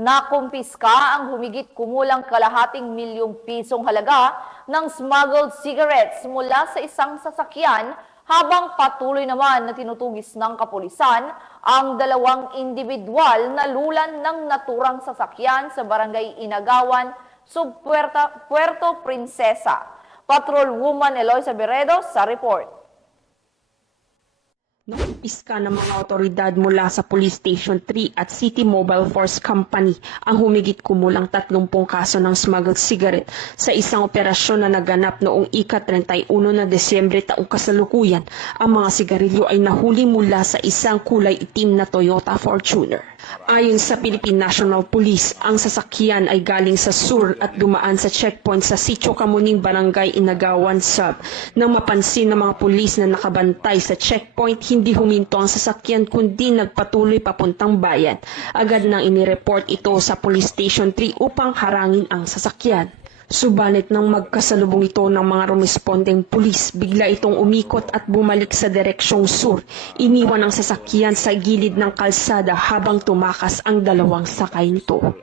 Nakumpiska ang humigit kumulang kalahating milyong pisong halaga ng smuggled cigarettes mula sa isang sasakyan habang patuloy naman na tinutugis ng kapulisan ang dalawang individual na lulan ng naturang sasakyan sa barangay Inagawan, Puerto Princesa. Patrolwoman Eloisa Beredo sa report. Nakumpiska ng mga otoridad mula sa Police Station 3 at City Mobile Force Company ang humigit kumulang 30 kaso ng smuggled cigarette sa isang operasyon na naganap noong ika-31 na Desyembre taong kasalukuyan. Ang mga sigarilyo ay nahuli mula sa isang kulay itim na Toyota Fortuner. Ayon sa Philippine National Police, ang sasakyan ay galing sa sur at dumaan sa checkpoint sa Sitio Kamuning Barangay Inagawan Sub. Nang mapansin ng mga pulis na nakabantay sa checkpoint, hindi huminto ang sasakyan kundi nagpatuloy papuntang bayan. Agad nang inireport ito sa Police Station 3 upang harangin ang sasakyan. Subalit nang magkasalubong ito ng mga rumespondeng pulis, bigla itong umikot at bumalik sa direksyong sur. Iniwan ang sasakyan sa gilid ng kalsada habang tumakas ang dalawang sakay nito.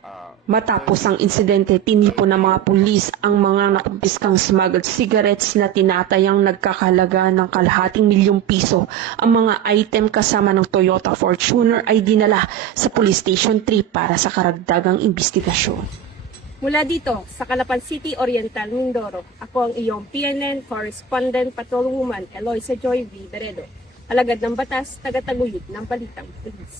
Matapos ang insidente, tinipon ng mga pulis ang mga nakumpiskang smuggled cigarettes na tinatayang nagkakahalaga ng kalahating milyong piso. Ang mga item kasama ng Toyota Fortuner ay dinala sa Police Station 3 para sa karagdagang investigasyon. Mula dito sa Calapan City, Oriental, Mindoro, ako ang iyong PNN Correspondent Patrolwoman Eloisa Joy V. Beredo, alagad ng batas, tagataguyod ng Balitang Pulis.